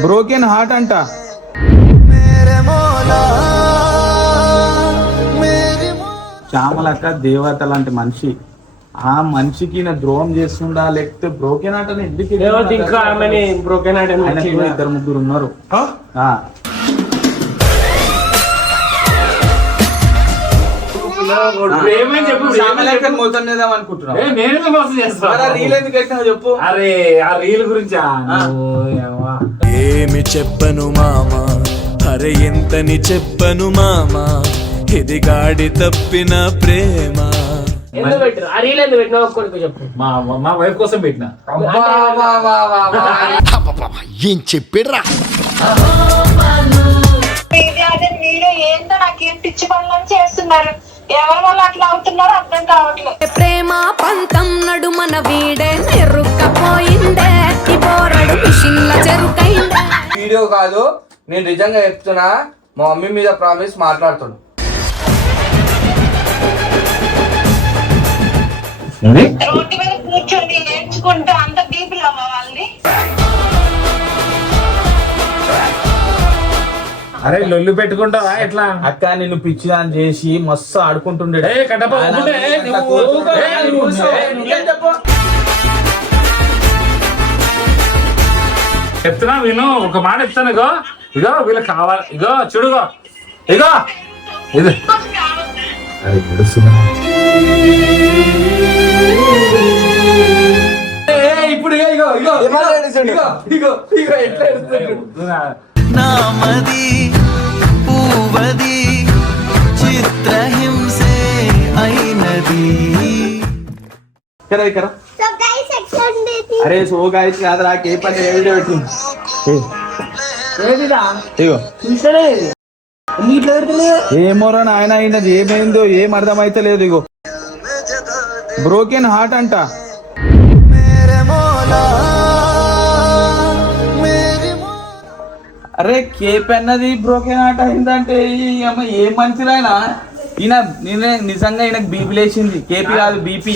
Broken heart అంట. శ్యామలక్క దేవత లాంటి మనిషి. ఆ మనిషికి నా ద్రోహం చేస్తుండా లేకపోతే బ్రోకెన్ హార్ట్ అని ఎందుకు ఇద్దరు ముగ్గురు ఉన్నారు. చెప్పు. అరే ఆ రీల్ గురించా? ఏమి చెప్పను మామా, అరే ఎంతని చెప్పను మామా, ఇది గాడి తప్పిన ప్రేమ. మా వైఫ్ కోసం పెట్టిన. ఏం చెప్పారా? ఏంటో నాకేం పిచ్చి పనులను చేస్తున్నారు. ఎవరి వల్ల అట్లా అవుతున్నారో అర్థం కావట్లేదు. ప్రేమ పంతం నడుమన వీడే నెరుక్కపోయిందే, ఈ బోరడు మిషన్ల చెరుకైందే. వీడియో కాదు, నేను నిజంగా చెప్తున్నా. మా మమ్మీ మీద ప్రామిస్ మాట్లాడుతున్నా. రోడ్డు మీద కూర్చొని నేర్చుకుంటూ అంత బీపీలో వాళ్ళని. అరే లొల్లు పెట్టుకుంటావా ఎట్లా? అక్క నిన్ను పిచ్చిదాన్ని చేసి మస్తు ఆడుకుంటుండే. చెప్తున్నా విను, ఒక మాట చెప్తాను. ఇగో ఇగో వీళ్ళకి కావాలి. ఇగో చూడుగో, ఇగో ఇది ఇప్పుడు ఎట్లా నామది పూవది చిత్రహింసే అయినది. అరే సో గాయస్ కాదురా, కే పని వీడియో పెట్టింది. ఏమోరా నాయన, అయినది ఏమైందో ఏం అర్థమైతే లేదు. ఇగో బ్రోకెన్ హార్ట్ అంట. అరే కేప్ అన్నది బ్రోకెన్ హార్ట్ అయిందంటే ఏ మంచిదైనా ఈయన నిజంగా ఈయనకు బీపీ లేచింది. కేపీ కాదు బీపీ.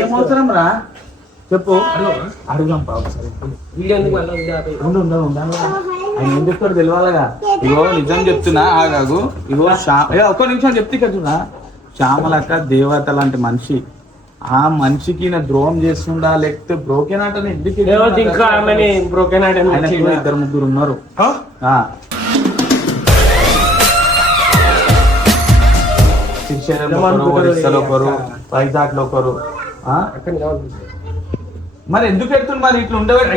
ఏమవసరం రా చెప్పు, అడుగుదాం. ఆయన ఏం చెప్తాడు తెలియాలగా. ఇగో నిజం చెప్తున్నా, ఆగాగు. ఇగో ఒక్క నిమిషం చెప్తే కదా. శ్యామలక్క దేవత లాంటి మనిషి. ఆ మనిషికి నా ద్రోహం చేస్తుండా లేకపోతే బ్రోకెన్ హార్ట్ అని ఎందుకు ఇద్దరు ముగ్గురు ఉన్నారు. ఒకరు వైజాగ్ లో ఒకరు. మరి ఎందుకు పెడుతుంది మరి ఇట్లా ఉండబెట్టి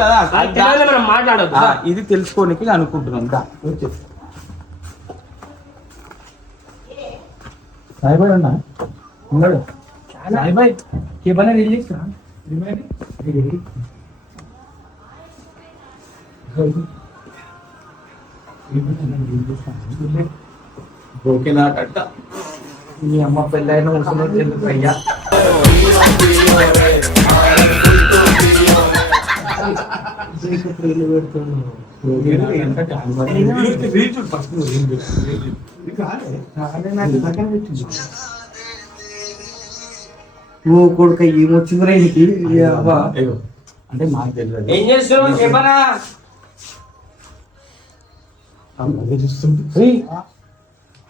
కదా. ఇది తెలుసుకోనికి అనుకుంటున్నాను. ఇంకా సాయిబాయ్ అన్నా ఉన్నాడు. సాయిబాయ్ కే బనా రిలీజ్ బ్రోకెన్ హార్ట్ అంట. మీ అమ్మ పెళ్ళైన ముసలి ఎందుకు అయ్యా? ఓ కొడుక ఏమొచ్చిందిరా అంటే మాకు తెలియదు. ఏం చేస్తున్నావు చెప్పనా?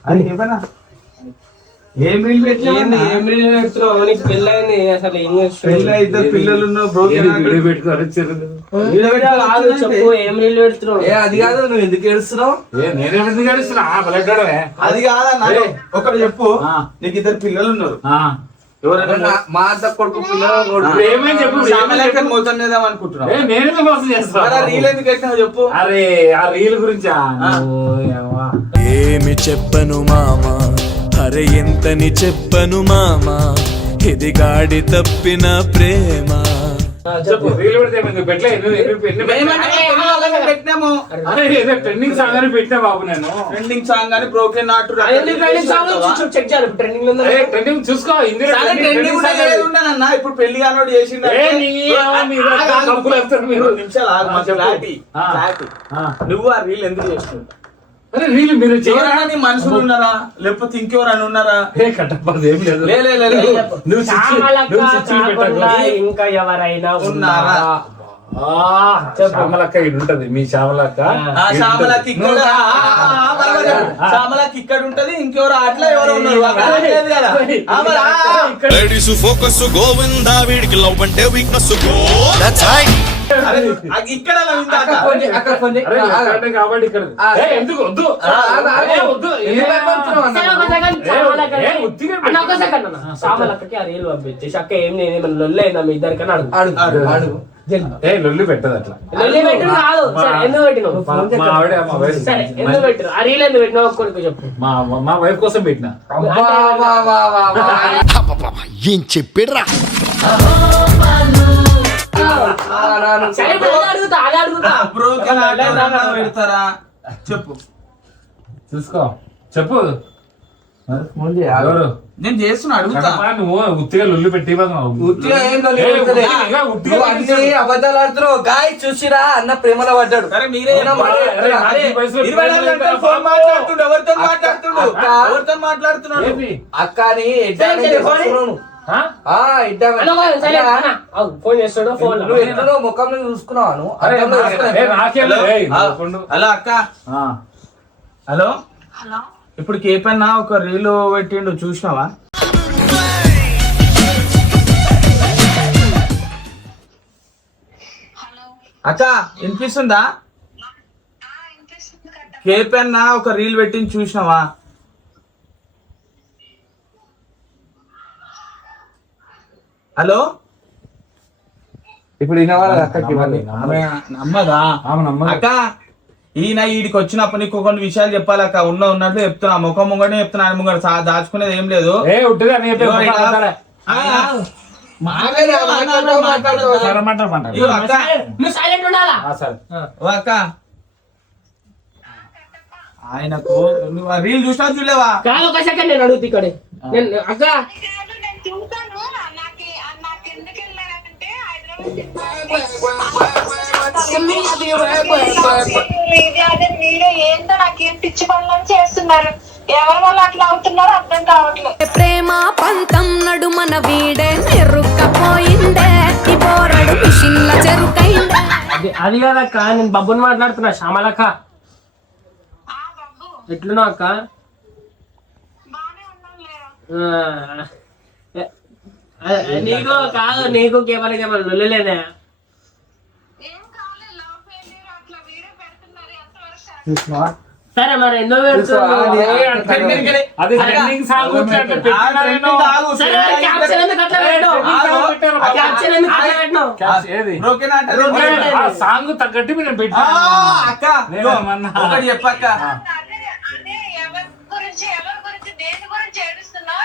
అది చెప్పనా? పెళ్ళి అది కాదు, నువ్వు ఎందుకు ఏడుస్తున్నావు? అది కాదన్నా, ఒకటి చెప్పు. నీకు ఇద్దరు పిల్లలు ఉన్నారు. మా అత్త కొడుకు పిల్లలు మోసం అనుకుంటున్నావు. రీల్ ఎందుకు చెప్పు. అరే ఆ రీల్ గురించా? ఏమి చెప్పను మామా, అరే ఎంతని చెప్పను మామా, ఇది గాడి తప్పిన ప్రేమ. పెట్టినాము. ట్రెండింగ్ సాంగ్ అని పెట్టినా బాబు. నేను ట్రెండింగ్ సాంగ్ అని బ్రోకెన్ హార్ట్ ట్రెండింగ్ చూసుకో. ఇప్పుడు పెళ్లి కానోడు చేసిండు. నువ్వు ఆ రీల్ ఎందుకు చేస్తున్నావు? అరే రీల్ మీరు ఎవరైనా నీ మనుషులు ఉన్నారా లేకపోతే ఇంకెవరైనా ఉన్నారా? ఏం లేదు లే, లే, లే, లే. నువ్వు శ్యామలక్క స్విచ్లు కాకుండా పెట్టకు. ఇంకా ఎవరైనా ఉన్నారా? శ్యామలక్క ఇది ఉంటది మీ శ్యామలక్క శ్యామలకి ఇక్కడ శ్యామలకి ఇక్కడ ఉంటది, ఇంకెవరు అట్లా ఎవరు ఉన్నారు లేదు కదా. మరి లేడీస్ ఫోకస్ గోవిందా వీడికి లవ్ అంటే వీక్నెస్ దట్స్ రైట్ అరే, ఇక్కడ అలా ఉందా అక్క? అక్కడ ఫోన్ చేయి. అరే ఇక్కడే కాబట్టి ఇక్కడ ఎందుకు వద్దు వద్దు శ్యామలక్కకి ఆ రీల్ పంపించేసి అక్క ఏం నేను ఏమైనా లొల్లైందా మీ ఇద్దరికన్నా అడుగు అడుగు లొల్లి పెట్టదు అట్లా. లొల్లి పెట్టిన కాదు. సరే, ఎందుకు పెట్టినావు? మా ఆవిడ మా వైఫ్ సరే, ఎందుకు పెట్టినావు? ఆ రీల్ ఎందుకు పెట్టినావు ఒక్కరికి చెప్పు. మా వైఫ్ కోసం పెట్టిన. ఏం చెప్పాడురా? సరే, ఇప్పుడు అదే అడుగుతా, అదే అడుగుతా. బ్రోకెన్ ఆట పెడతారా చెప్పు. చూసుకో చెప్పు ముందు ఎవరు నేను చేస్తున్నా అడుగుతా. నువ్వు ఉత్తిగా లొల్లి పెట్టి ఉట్టిగా ఏం లొల్లి పెడతలే. నువ్వు అన్ని అబద్ధాలు ఆడుతున్నావు. గాయ చూసిరా అన్న ప్రేమలో పడ్డాడు. సరే మీరే అవునా మరి? అరే, 24 గంటలు ఫోన్ మాట్లాడుతుండు. ఎవరితో మాట్లాడుతుండు? ఎవరితో మాట్లాడుతున్నాడు? అక్కని ఫోన్ చేస్తాడు. ఫోన్ నువ్వు ఎన్నో ముఖం చూసుకున్నావు హలో అక్క. హలో, ఇప్పుడు కేపన్న ఒక రీల్ పెట్టిండు చూసినావా? అక్క వినిపిస్తుందా? కేపన్న ఒక రీల్ పెట్టింది చూసినావా? హలో, ఇప్పుడు వినవాళ్ళ అక్కకి ఆమె నమ్మదా? అక్క ఈయన ఈడికి వచ్చినప్పుడు నీకు కొన్ని విషయాలు చెప్పాలక్క. ఉన్నట్లు చెప్తున్నా, ముఖం ముంగడే చెప్తున్నా. ఆయన ముంగడ దాచుకునేది ఏం లేదు. ఇగో అక్క, నువ్వు సైలెంట్ ఉండాలా? ఓ అక్క, ఆయనకు నువ్వు రీల్ చూసినా చూడలేవా? కాదు, ఒక సెకండ్ నేను అడుగుతా ఇక్కడ. అక్క నేను చూసాను. నాకు ఎందుకు వెళ్ళారంటే మీరు ఏంటో నాకేం పిచ్చి పనులు చేస్తున్నారు. ఎవరి వల్ల అట్లా అవుతున్నారో అర్థం కావట్లేదు. ప్రేమ పంతం నడుమన వీడే నిరుక్కపోయిందే ఈ పోరడు మిషన్ల చెరుకైందే. అది కాదక్క, నేను బబ్బుని మాట్లాడుతున్నా. శ్యామలక్క బాబు ఎట్లున్నావు అక్క? బానే ఉన్నాం లేరా? నీకు కాదు, నీకు కేవలం లొల్లిలేదా? ఏం కాలేదు. లవ్ ఫెయిల్యూర్ అట్లా వీడియో పెడుతున్నారు. ఎంతవరకు సరే, మరి ఎందుకు పెడుతున్నావు? అది ట్రెండింగ్ సాంగ్ సరే, క్యాప్షన్ ఎందుకు అట్లా పెట్టావు? క్యాప్షన్ ఎందుకు అట్లా పెట్టినావు? బ్రోకెన్ ఆట సాంగ్ తగ్గట్టు మీరు పెట్టా అక్క. ఇగో, ఒకటి చెప్పక్క. అదే ఎవరి గురించి దేని గురించి ఏడుస్తున్నావు?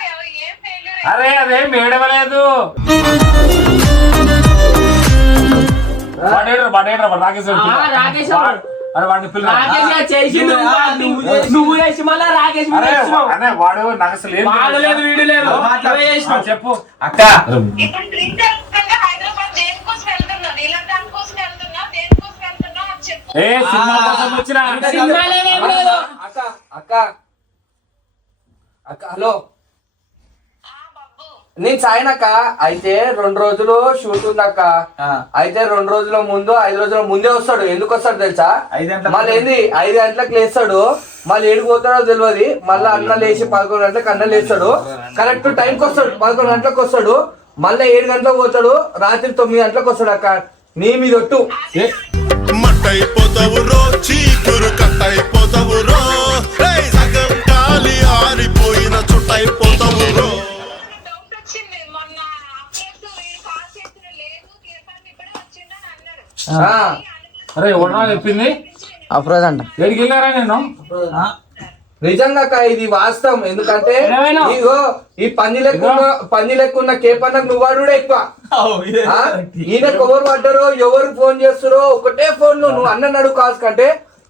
ఏం ఫెయిల్యూర్? అరే అదే మేడవలేదు రాకేష్ రాకేష్ అరే వాడిని పిల్ల రాకేష్ చేసి నువ్వు చేసి మళ్ళా రాకేష్ వాడు నాకు అసలు ఏం లేదు, వీడు లేదు. చెప్పు అక్క. ఇప్పుడు డ్రీమ్ హైదరాబాద్ దేనికోసం వెళ్తున్నా? నీళ్ళ దానికోసం వెళ్తున్నా? దేనికోసం వెళ్తున్నా అని చెప్పు. ఏ సినిమా కోసం వచ్చిన సినిమాలేం లేదు. అక్క అక్క అక్క హలో, బాబు నేను సాయనక్క. అయితే 2 రోజులు షూట్ ఉందక్క. అయితే 2 రోజుల ముందు 5 రోజుల ముందే వస్తాడు. ఎందుకు వస్తాడు తెలుసా? 5 గంటలకు మళ్ళీ ఏంది 5 గంటలకు లేస్తాడు. మళ్ళీ 7 పోతాడో తెలియదు. మళ్ళీ అన్న లేచి 11 గంటలకు అన్న లేస్తాడు. కరెక్ట్ టైంకి వస్తాడు. 11 గంటలకు వస్తాడు. మళ్ళీ 7 గంటలకు పోతాడు. రాత్రి 9 గంటలకు వస్తాడు. అక్క నీ మీద ఒట్టు. మట్టయిపోతావు రో చీకురు కట్టయిపోతావు రో సగం గాలి ఆరిపోయిన చుట్టయిపోతావు రో. డౌట్ వచ్చింది. మొన్న అప్డేట్ వీడు కాల్ చేసిన లేదు, కేపాన్ని ఇప్పుడే వచ్చిందని అన్నాడు. అరే ఎవడా చెప్పింది అఫ్రోజ్ అంట. ఎక్కడికి వెళ్ళారా నేను నిజంగా అక్క ఇది వాస్తవం. ఎందుకంటే ఇగో ఈ పంది లెక్కున్న కేపన్నకు నువ్వు వాడు ఎక్కువ. ఈయనకు ఎవరు పడ్డారో ఎవరు ఫోన్ చేస్తారో ఒకటే ఫోన్ నువ్వు అన్న నడు కాల్స్ కంటే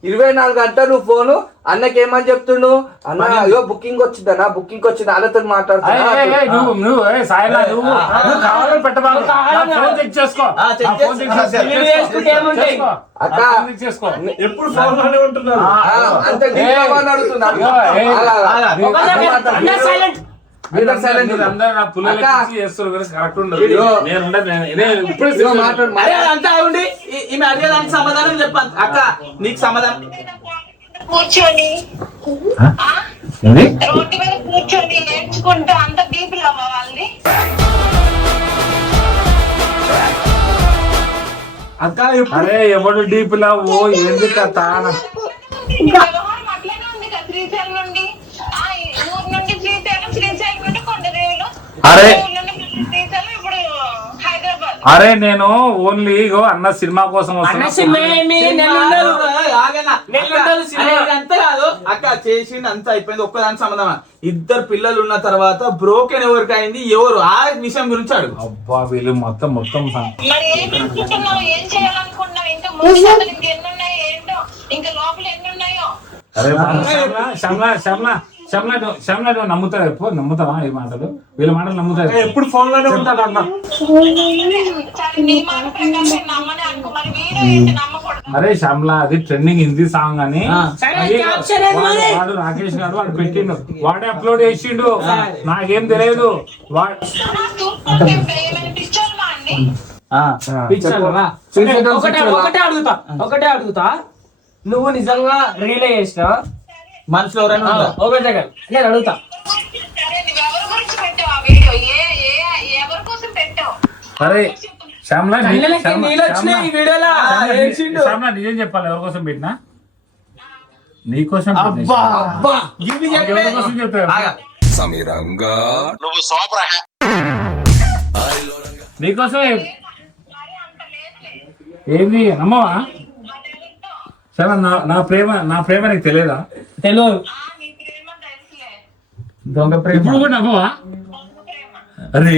24 గంటలు ఫోను అన్నకి ఏమని చెప్తుండు, అన్న అయ్యో బుకింగ్ వచ్చిందన్నా, బుకింగ్ వచ్చింది వాళ్ళతో మాట్లాడుతున్నా. నువ్వు సాయిలా నువ్వు కావాలని పెట్టబాకు. ఫోన్ చెక్ చేసుకో. అక్క చేసుకో. ఎప్పుడు ఫోన్ లోనే ఉంటున్నారు. అంత డీప్ అని అడుగుతున్నా. ఈమె అడిగేదానికి సమాధానం చెప్పాను అక్క. నీకు సమాధానం కూర్చొని రోడ్డు మీద కూర్చొని నేర్చుకుంటూ అంత డీప్ లవ్ వాళ్ళని. అక్క అరే ఎవడు డీప్ లవ్ ఏంది కథ? వ్యవహారం అట్లనే ఉంది కదా. శ్రీశైలం నుండి ఊరు నుండి శ్రీశైలం నుండి కొండదేవులు, శ్రీశైలం ఇప్పుడు హైదరాబాద్. అరే నేను ఓన్లీ అన్న సినిమా కోసం వస్తున్నా. అంత కాదు అక్క, చేసింది అంత అయిపోయింది. ఒక్కదాని సమాధానం. ఇద్దరు పిల్లలు ఉన్న తర్వాత బ్రోకెన్ ఎవరికి అయింది, ఎవరు ఆ విషయం గురించి అడుగు. అబ్బా వీళ్ళు మొత్తం మరి ఏం అనుకుంటున్నావు, ఏం చేయాలనుకుంటున్నావు? ఇంకా ముందు ఇంకెన్ని ఉన్నాయో ఏంటో, ఇంకా లోపల ఎన్ని ఉన్నాయో. అరే శ్యామలా నువ్వు నమ్ముతావు ఎప్పుడు? నమ్ముతావా ఈ మాటలు? వీళ్ళ మాటలు నమ్ముతావు? ఎప్పుడు ఫోన్ లోనే ఉంటాడు అన్న. సరే నీ మాట ప్రకారం నేను నమ్మని అనుకో, మరి వీడియో ఏంటి నమ్మకూడదు? అరే శ్యామలా అది ట్రెండింగ్ హిందీ సాంగ్ అని వాడు రాకేష్ గారు వాడు పెట్టిండు, వాడే అప్లోడ్ చేసిండు. నాకేం తెలియదు. ఏమైనా పిక్చర్మా అండి? ఒకటే అడుగుతా, నువ్వు నిజంగా రియలైజ్ చేసినా మనసులో ఎవరైనా ఉందా? ఒకటే నేను అడుగుతా. సరే నువ్వు ఎవరి గురించి పెట్టావు ఆ వీడియో? ఎవరి కోసం పెట్టావు? అరే శ్యామలా వీడియోలో నిజం చెప్పాలి, ఎవరి కోసం పెట్టినా? నీకోసం నీకోసం. ఏంది నమ్మవా? సరే నా ప్రేమ నీకు తెలియదా? తెలియదు. నీ ప్రేమ తెలుసులే. దొంగ ప్రేమ. ఇప్పుడు కూడా నమ్మవా? అరే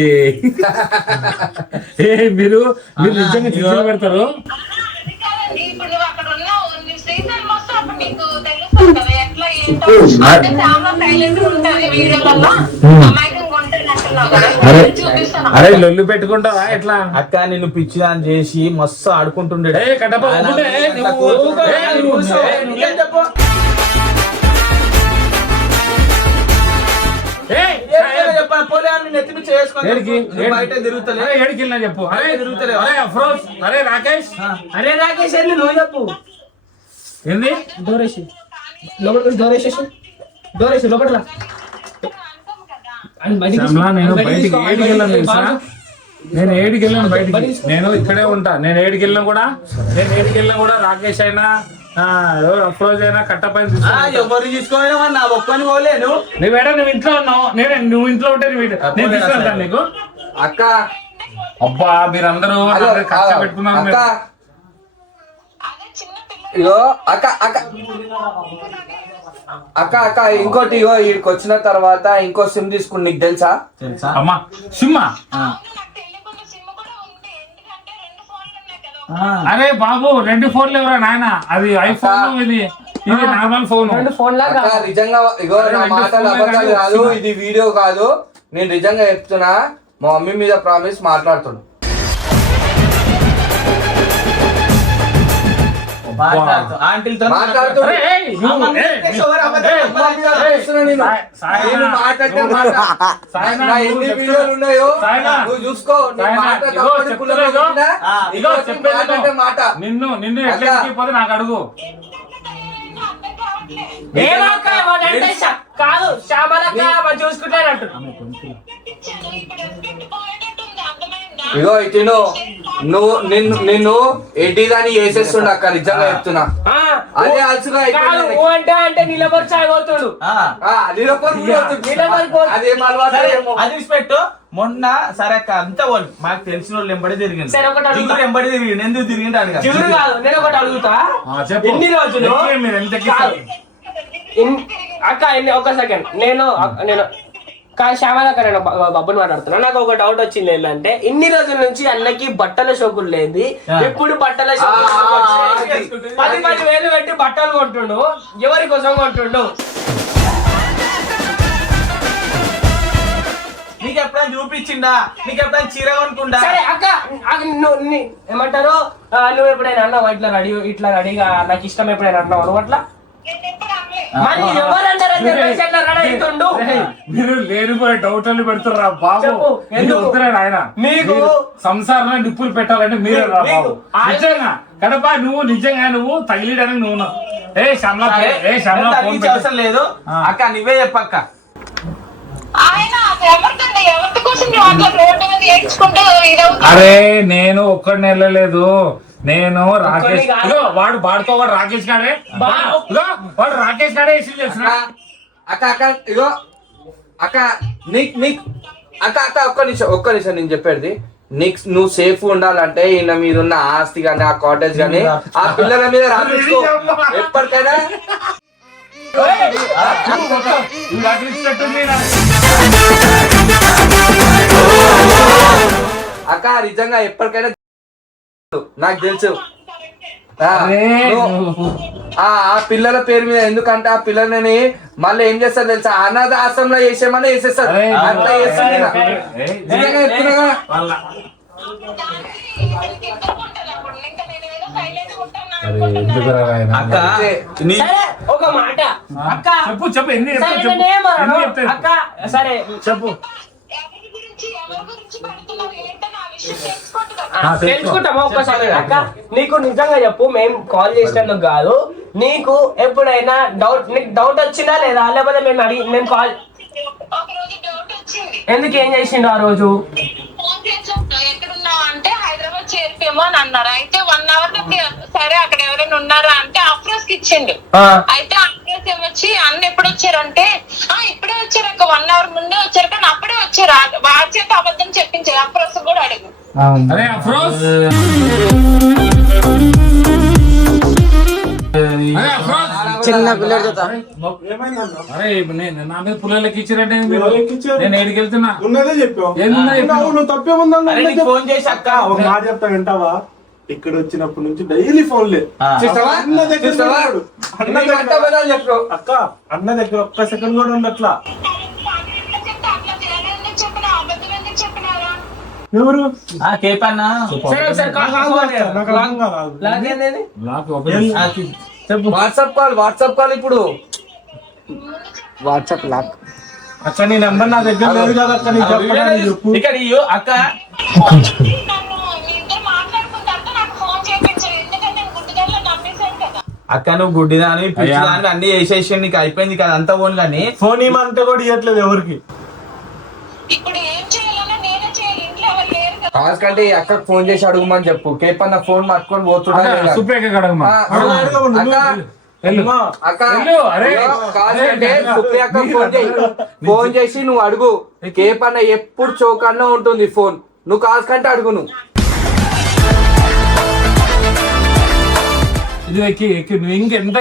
మీరు నిజంగా చిత్రాలు పెడతారు. అది కాదండి, ఇప్పుడు నువ్వు అక్కడ ఉన్నావు, నువ్వు శ్రీశైలం వస్తావు, అప్పుడు నీకు తెలుస్తుంది కదా ఎట్లా ఏంటో. అంటే చాలా సైలెంట్ ఉంటుంది వీడియోలలో, అమాయకంగా ఉంటుంది అంటున్నావు కదా, చూపిస్తాను. అరే లొల్లు పెట్టుకుంటావా ఎట్లా? అక్క నిన్ను పిచ్చిదాన్ని చేసి మస్తు ఆడుకుంటుండే. చెప్పు. అరే రాకేష్, నువ్వు చెప్పు. ఏంది డోరేసి లోపల నేను బయటికి ఏడికి వెళ్ళాను తెలుసా? నేను ఏడికి వెళ్ళాను బయటికి. నేను ఇక్కడే ఉంటా. నేను ఏడికి వెళ్ళినా కూడా రాకేష్ అయినా ఎవరు అఫ్రోజ్ అయినా కట్టపైన ఎవరు తీసుకోవాలి నా ఒక్కని పోలేను. నువ్వు ఇంట్లో ఉన్నావు, నువ్వు ఇంట్లో ఉంటే నేను తీసుకెళ్తాను నీకు. అక్క అబ్బా మీరందరూ ఖర్చు పెట్టుకున్నారు. అదే చిన్న పిల్లలు ఇగో అక్క అక్క అక్క అక్క ఇంకోటి, ఇగో వీడికి వచ్చిన తర్వాత ఇంకో సిమ్ తీసుకుని నీకు తెలుసా? అమ్మా సిమ్మా. నాకు తెలియకుండా సిమ్ కూడా ఉంది, ఎందుకంటే 2 ఫోన్లు ఉన్నాయి కదా. అరే బాబు 2 ఫోన్లు ఎవరా నాయన? అది ఐఫోన్, ఇది నార్మల్ ఫోన్. అక్క నిజంగా ఇగో నా మాటలు అబద్ధాలు కాదు, ఇది వీడియో కాదు, నేను నిజంగా చెప్తున్నా. మా మమ్మీ మీద ప్రామిస్ మాట్లాడుతున్నా. నిన్ను ఎట్లా నాకు అడుగు. కాదు శ్యామలక్క చూసుకుంటానంటు. ఇగో ఇటు నువ్వు నిన్ను ఎడ్డిదాన్ని వేసేస్తుండ అక్క, నిజంగా చెప్తున్నా. అదే అలసుగా అంటే నిలబడి సాగవుతాడు. అది పెట్టు. మొన్న సరే అక్క అంతా వాళ్ళు మాకు తెలిసిన వాళ్ళు ఎంబడి తిరిగింది. ఎంబడి తిరిగింది, ఎందుకు తిరిగింది అని కాదు. నేను ఒకటి అడుగుతా, ఎన్ని రోజులు అక్క ఒక సెకండ్, నేను శ్యామలక్క నేను బబ్బుని మాట్లాడుతున్నా. నాకు ఒక డౌట్ వచ్చింది ఏంటంటే, ఇన్ని రోజుల నుంచి అన్నకి బట్టల షోకులు లేదు, ఎప్పుడు బట్టల షోకులు 10,000 పెట్టి బట్టలు కొంటుండు, ఎవరి కోసం కొంటుండు? నీకు ఎప్పుడైనా చూపించిందా? నీకు ఎప్పుడైనా చీర కొనుక్కుంటా? సరే అక్క, ఏమంటారు, నువ్వు ఎప్పుడైనా అన్నావు ఇట్లా రెడీగా నాకు ఇష్టం ఎప్పుడైనా అన్నావు నువ్వు అట్లా? మరి ఎవరన్నారని చెప్పేసి అట్లా రెడీ అవుతుండు? మీరు లేనిపోయే డౌట్లు పెడుతుర్రా బాబు. ఆయన మీకు సంసారంలో నిప్పులు పెట్టాలంటే మీరే రా బాబు. నిజంగా కడప నువ్వు నిజంగా నువ్వు తగిలిడానికి నువ్వు అవసరం లేదు అక్క, నువ్వే చెప్పక్క. అరే నేను ఒక్కడిని వెళ్ళలేదు, నేను రాకేష్ వాడు వాడుకో రాకేష్ గాడే వాడు రాకేష్ గాడే ఇష్యూ చేస్తున్నా. అక్క అక్క ఇగో అక్క నీకు అక్క అక్క ఒక్క నిమిషం నేను చెప్పేది. నీకు నువ్వు సేఫ్ ఉండాలంటే ఈయన మీద ఉన్న ఆస్తి గానీ, ఆ కాటేజ్ గానీ, ఆ పిల్లల మీద రాపించుకో ఎప్పటికైనా. అక్క నిజంగా ఎప్పటికైనా నాకు తెలుసు ఆ పిల్లల పేరు మీద. ఎందుకంటే ఆ పిల్లలని మళ్ళీ ఏం చేస్తారు తెలుసా, అనాథ ఆశ్రమంలో వేసేమని వేసేస్తారు. అంతా చేస్తుంది నిజంగా చెప్తున్నా. ఒక మాట అక్క చెప్పు అక్క సరే చెప్పు, తెలుసుకుంటామా ఒక్కసారి? అక్క నీకు నిజంగా చెప్పు, మేము కాల్ చేసినందుకు కాదు, నీకు ఎప్పుడైనా డౌట్ వచ్చిందా లేదా, లేకపోతే మేము కాల్ ఎందుకు ఏం చేసిండు ఆ రోజు? ఎక్కడున్నావు అంటే హైదరాబాద్ చేరిపోయామో అని అన్నారు. అయితే 1 hour సరే అక్కడ ఎవరైనా ఉన్నారా అంటే అఫ్రోజ్ కి ఇచ్చిండు. అయితే అఫ్రోజ్ ఏమొచ్చి అన్న ఎప్పుడు వచ్చారంటే ఇప్పుడే వచ్చారు అక్క, 1 hour ముందే వచ్చారు, కానీ అప్పుడే వచ్చారు. వాడి చేత అబద్ధం చెప్పించారు. అఫ్రోజ్ కూడా అడుగు. చిన్న పిల్లలు అరే నా మీద పుల్లలకి ఇచ్చారంటే నేను ఏడికి వెళ్తున్నా ఉన్నదే చెప్పావు. తప్పేముందని ఫోన్ చేసి అక్క ఒక మాట చెప్తా వింటావా? ఇక్కడ వచ్చినప్పటి నుంచి డైలీ ఫోన్లే. అన్న అక్క అన్న దగ్గర ఒక్క సెకండ్ కూడా ఉండట్లా. ఎవరు కేపన్నా వాట్సాప్ కాల్ ఇప్పుడు వాట్సాప్ లాక్. అక్క నీ నెంబర్ నా దగ్గర లేదు కదా అక్క, నీకు చెప్పు. ఇక్కడ అక్క అక్క నువ్వు గుడ్డిదాని పిచ్చిదాని అన్ని వేసేసి నీకు అయిపోయింది కదా, అంతా ఫోన్ కానీ ఫోన్ ఇవ్వమంటే కూడా ఇవ్వట్లేదు ఎవరికి. కంటే అక్కకు ఫోన్ చేసి అడుగుమని చెప్పు. కేపన్న ఫోన్ పట్టుకొని పోతున్నాడు. ఫోన్ చేసి నువ్వు అడుగు. కేపన్న ఎప్పుడు చౌకన్నా ఉంటుంది ఫోన్. నువ్వు కాల్స్ కంటే అడుగు. నువ్వు ఇంకెంత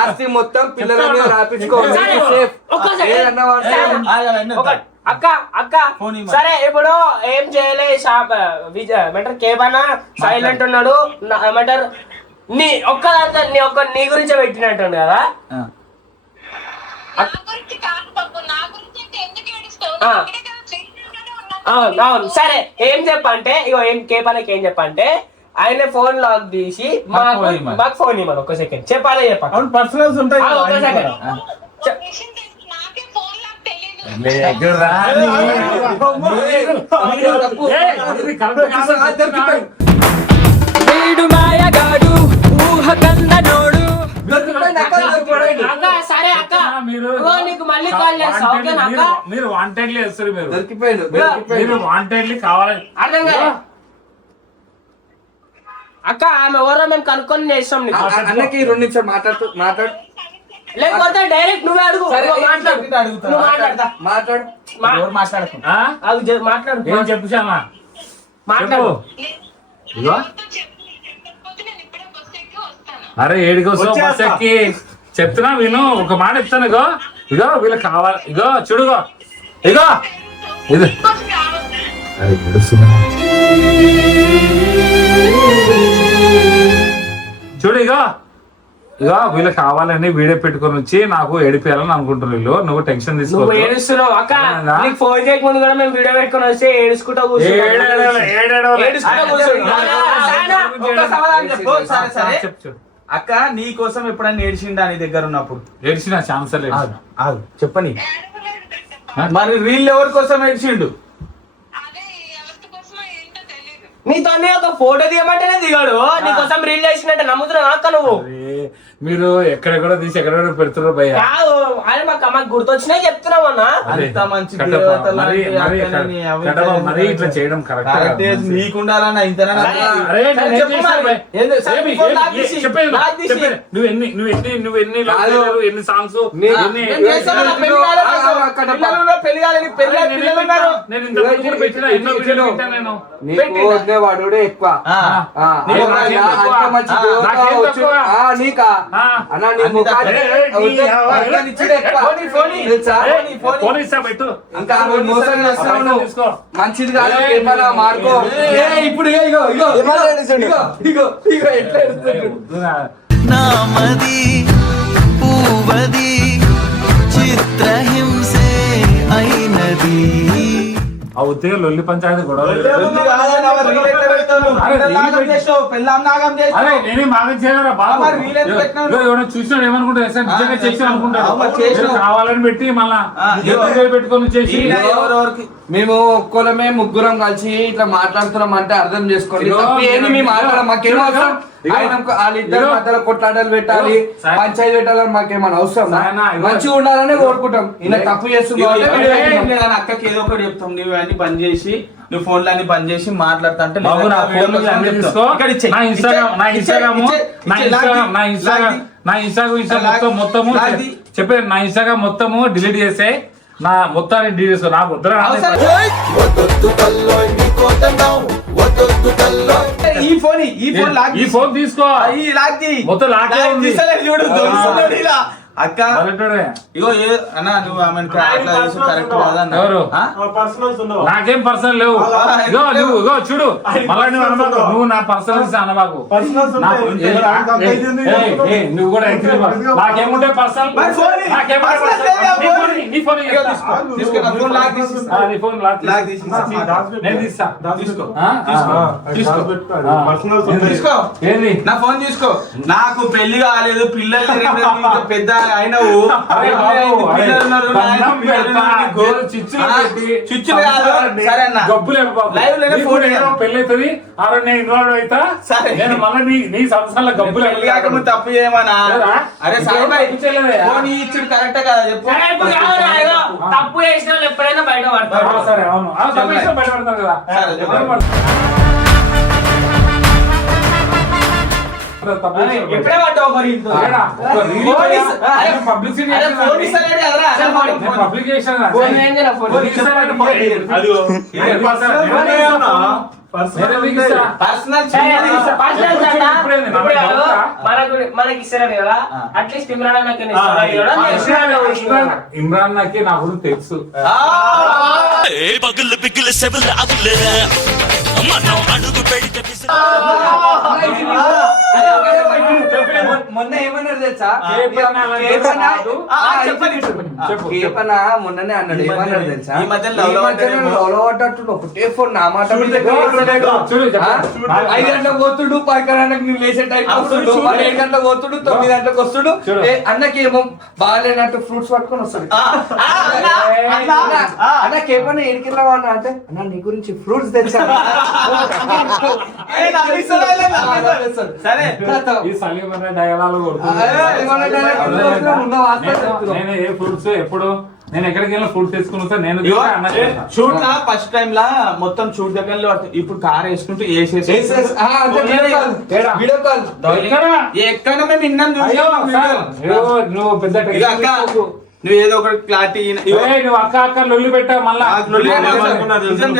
ఆస్తి మొత్తం పిల్లల మీద రాపించుకోవాలి. అక్క అక్క సరే ఇప్పుడు ఏం చేయలే, ఏమంటారు కేబన్నా సైలెంట్ ఉన్నాడు, ఏమంటారు నీ నీ గురించే పెట్టినట్టు కదా. అవును సరే ఏం చెప్పంటే ఇగో ఏం కేపన్నకి ఏం చెప్పంటే ఆయన ఫోన్ లాక్ తీసి మాకు ఫోన్ ఇవ్వను. ఒక్క సెకండ్ చెప్పాలి చెప్పండి, పర్సనల్స్ ఉంటాయి. ఒక్క సెకండ్ సరే అక్క నీకు మళ్ళీ కాల్ చేస్తా. మీరు వాంటెడ్లీ వేస్తారు, దొరికిపోయాడు. మీరు వాంటెడ్లీ కావాలి అర్థం కాదు అక్క. ఆమె ఎవరో మేము కనుక్కొని చేస్తాం. అన్నకి 2 నిమిషాలు మాట్లాడు. లేకపోతే డైరెక్ట్ నువ్వే అడుగు. మాట్లాడు చెప్పు శ్యామా, మాట్లాడు. అరే ఏడికి వస్తావు బస్ ఎక్కి? చెప్తున్నా విను, ఒక మాట చెప్తాను. ఇగో ఇగో వీళ్ళకి కావాలి. ఇగో చూడుగో ఇగో ఇది నీకోసం కావద్దా? చూడు ఇగో ఇగో వీళ్ళకి కావాలని వీడియో పెట్టుకొని వచ్చి నాకు ఏడిపోయాలని అనుకుంటున్నారు వీళ్ళు. నువ్వు టెన్షన్ నువ్వు తీసుకో. ఏడుస్తున్నావు అక్క. నీకు ఫోన్ చేయకముందు కూడా మేము వీడియో పెట్టుకొని వస్తే ఏడుచుకుంటా కూర్చున్నాం. ఏడుచుకుంటా కూర్చున్నాం. ఒక్క సమాధానం చెప్పు. సరే సరే చెప్పు. అక్క నీ కోసం ఎప్పుడైనా ఏడ్చిండా నీ దగ్గర ఉన్నప్పుడు? ఏడ్చిన ఛాన్స్ లేదు. చెప్పని. ఏడవలేదు కృష్ణప్ప. మరి వీళ్ళు ఎవరి కోసం ఏడ్చిండు? అదే ఎవరి కోసమో ఏంటో తెలియదు. నీతో ఒక ఫోటో తీయమంటేనే దిగాడు. నీకోసం రీల్ చేసినట్టు నమ్ముతున్నావు అక్క నువ్వు. మీరు ఎక్కడెక్కడ తీసి ఎక్కడెక్కడ పెడుతున్నారు భయ్య. కాదు ఆయన మాకు గుర్తొచ్చినా చెప్తున్నావు అన్న. అంత మంచి దేవత లాంటి అక్కని అవి మరి ఇట్లా చేయడం కరెక్టే. కరెక్ట్. నీకుండాలన్నా ఇంతనా? అరే, సరే, నేను చెప్పు చేశాను మరి. భయ్. ఏంది? సరే, ఏమి, ఫోన్ ఏమి, లాక్ తీసి, చెప్పేది లాక్ తీసి. చెప్పేది. నువ్వు ఎన్ని కాదు. ఎన్ని సాంగ్స్ నేను చేస్తాను, నా పెళ్లి కాలేదు నాకు. పిల్లలు ఉన్నారు, పెళ్లి కాలేదు, పిల్లలు ఉన్నారు. నేను ఇంతకు ముందు పెట్టినా ఎన్నో వీడియోలు పెట్టాను నేను. నీకు వదిలే వాడు ఎక్కువ. నీకు నాకేం తక్కువ? అంత మంచి దేవత నాకేం వచ్చు. తక్కువ? నీకా అన్నా నీ ముఖాన్ని తెలుసా? ఫోన్ ఇస్తా పెట్టు. ఇంకా ఆమె మోసం చేస్తున్నావు నువ్వు. తీసుకో. మంచిది కాదు ఏమన్నా మార్కో. ఇప్పుడు ఇగో ఇగో ఇగో ఇగో ఇగో ఇగో ఎట్లా ఎడుతున్నాడు. నామది పూవది చిత్రహింసే అయినది. ఆ ఉత్తగా లొల్లి పంచాయతీ గొడవ. పెళ్లి కాదని ఎవరు రీల్ ఎట్లా పెడతారు? పిల్లలు నాగం చేసినావు, పెళ్ళాం నాగం అరే చేసినావు. నేనే మాగం చేయరా బాబు. మరి రీల్ ఎందుకు పెట్టినావు? ఎవరైనా చూసినాడు ఏమనుకుంటారు? సార్ నిజంగా చేసి అనుకుంటారు. అవును, చేసినావు. ఏదో కావాలని పెట్టి మళ్ళా పెట్టుకొని చేసి ఎవరెవరికి మేము ఒక్కలమే ముగ్గురం కలిసి ఇట్లా మాట్లాడుతున్నాం అంటే అర్థం చేసుకోండి. ఇగో, తప్పు ఏంది మేము మాట్లాడాలి? మాకేం అవసరం? ఇగో, ఆయన వాళ్ళిద్దరు ఇగో, మధ్యలో కొట్లాటలు పెట్టాలి, ఇగో, పంచాయతీ పెట్టాలని మాకేమైనా అవసరం? సాయనా, ఇగో. మంచిగా ఉండాలని కోరుకుంటాం. ఇలా తప్పు చేస్తున్నాం అక్కకి ఏదో ఒకటి చెప్తాం. నువ్వు అన్ని బంద్ చేసి, నువ్వు ఫోన్లు అన్ని బంద్ చేసి మాట్లాడుతా అంటే బాబు నా ఫోన్ నుంచి అన్ని తీసుకో. నా ఇన్స్టాగ్రామ్ మొత్తము చెప్పే. నా ఇన్స్టాగ్రామ్ మొత్తము డిలీట్ చేసే. నా మొత్తాన్ని డిలీట్ చేసుకో. నాకు వద్దు. ఈ ఫోన్ తీసుకో. మొత్తం లాక్ ఉంది. అక్క ఇగో అన్నా నువ్వు ఆమెను అట్లా చేసి కరెక్ట్ కాదన్న. ఎవరు? నాకేం పర్సనల్ లేవు. ఇగో నువ్వు ఇగో చూడు మళ్ళా నువ్వు అనబాకు. నువ్వు నా పర్సనల్స్ అనబాకు. నువ్వు కూడా నాకేముంటే పర్సనల్. నీ ఫోన్ నేను తీస్తా. ఏంది నా ఫోన్ తీసుకో. నాకు పెళ్లి కాలేదు, పిల్లలు పెద్ద అయినవు, చిచ్చులు కాదు. సరే అన్న పెళ్లి అవుతుంది. నేను ఇన్వాల్వ్ అవుతా. నేను మళ్ళీ నీ సంవత్సరాల గబ్బులు కాకముందు తప్పు చేయమన్నా. అరే సాయిబాయ్ ఫోన్ ఇచ్చుడు కరెక్టే కదా చెప్పు. తప్పు చేసిన వాళ్ళు ఎప్పుడైనా బయట పడతారు. సరే అవును బయటపడతాను కదా. ఎప్పుడే పడ్డావు మరి పబ్లిసిటీ మనకి ఇస్తారా కదా అట్లీస్ట్ ఇమ్రాన్ నాకి నా గురించి తెలుసు. పగులు పిగులు సెవెల్ అవులే మనం అడుగు పెడితే మొన్న ఏమన్నారు తెలుసా? మొన్ననే అన్నాడు. ఏమన్నాడు తెలుసా? ఈ మధ్యలో ఒకటే ఫోన్ నా మాట 5 గంటలకు పోతుడు, 10 గంటలకు నువ్వు లేచే టైం వస్తుడు, 7 గంటలకు పోతుడు, 9 గంటలకు వస్తుడు. అన్నకి ఏమో బాగాలేనట్టు ఫ్రూట్స్ పట్టుకొని వస్తాడు. అన్న కేపన్న ఏడికెళ్ళావా అన్న అంటే అన్న నీ గురించి ఫ్రూట్స్ తెచ్చా. సరే ఈ సలీం అనే డైలాగ్ నేను ఏ ఫ్రూట్స్ ఎప్పుడు నేను ఎక్కడికి వెళ్ళిన ఫ్రూట్స్ తెచ్చుకుని వస్తా. నేను షూట్ లా ఫస్ట్ టైం లా మొత్తం షూట్ దగ్గరలో ఇప్పుడు కార్ వేసుకుంటూ ఎక్కడ మేము విన్నాం. నువ్వు పెద్ద నువ్వు ఏదో ఒకటి క్లారిటీ నువ్వు అక్క అక్క లొల్లి పెట్టా మళ్ళా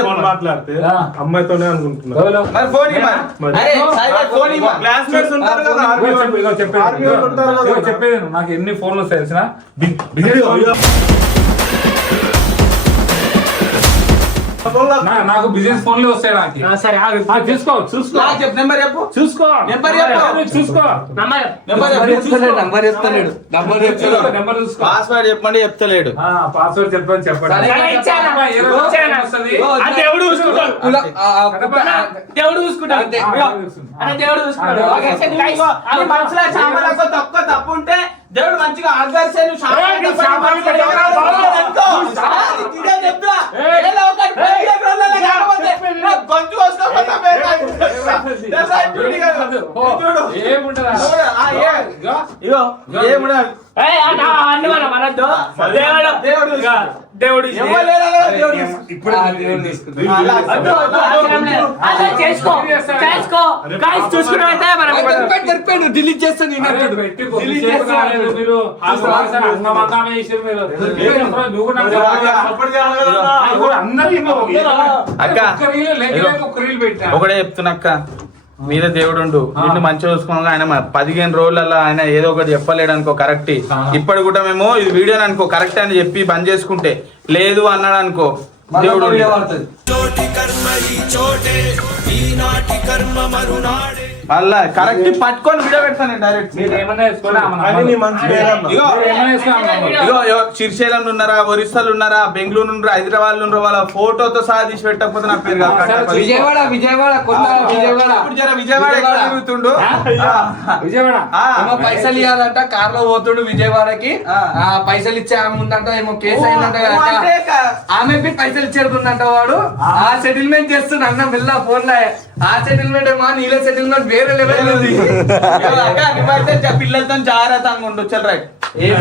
ఫోన్ మాట్లాడితే అమ్మాయితోనే అనుకుంటున్నా. మరి ఫోన్ క్లాస్మేట్స్ ఉంటారు కదా, చెప్పేది నాకు ఎన్ని ఫోన్లు వస్తాయి తెలిసిన నాకు బిజినెస్ ఫోన్లు వస్తాయి నాకు. సరే చూసుకో చూసుకో నెంబర్ చెప్పు, చూసుకో చూసుకో నంబర్ చెప్తలేడు. నెంబర్ చూసుకో. పాస్వర్డ్ చెప్పండి చెప్తలేడు. పాస్వర్డ్ చెప్పండి చెప్పండి. దేవుడు చూసుకుంటాడు. దేవుడు చూసుకుంటాడు. దేవుడు చూసుకుంటాడు. మనసులో చామలకు తక్కువ తప్పు ఉంటే దేవుడు మంచిగా ఆదర్శ దేవుడు డిలీట్ చేస్తాను. ఒకటే చెప్తున్నా అక్క, మీద దేవుడు నిన్ను మంచిగా చూసుకోగా ఆయన 15 రోజులలో ఆయన ఏదో ఒకటి చెప్పలేడు అనుకో కరెక్ట్. ఇప్పుడు కూడా మేము ఇది వీడియో అనుకో కరెక్ట్ అని చెప్పి బంద్ చేసుకుంటే లేదు అన్నాడు అనుకో దేవుడు మళ్ళా కరెక్ట్ పట్టుకొని వీడియో పెడతాను డైరెక్ట్. శ్రీశైలంలో ఉన్నారా, ఒరిస్సాలు ఉన్నారా, బెంగళూరు ఉన్నారా, హైదరాబాద్ ఉన్నారా, వాళ్ళ ఫోటోతో సహా తీసి పెట్టకపోతే నా పేరు విజయవాడ తిరుగుతుండు. ఏమో పైసలు ఇవ్వాలంట, కార్ లో పోతుండు విజయవాడకి. పైసలు ఇచ్చే ఆమె ఉందంట, ఏమో కేసు అయిందంట. ఆమెకి పైసలు ఇచ్చేడుతుందంట వాడు. ఆ సెటిల్మెంట్ చేస్తుండ అన్న వెళ్ళా ఫోన్ లో. ఆ సెటిల్మెంట్ ఏమో నీళ్ళ సెటిల్మెంట్ వేరే లెవెల్ ఉంది. పిల్లలతో జాగ్రత్తగా ఉండొచ్చు రైట్.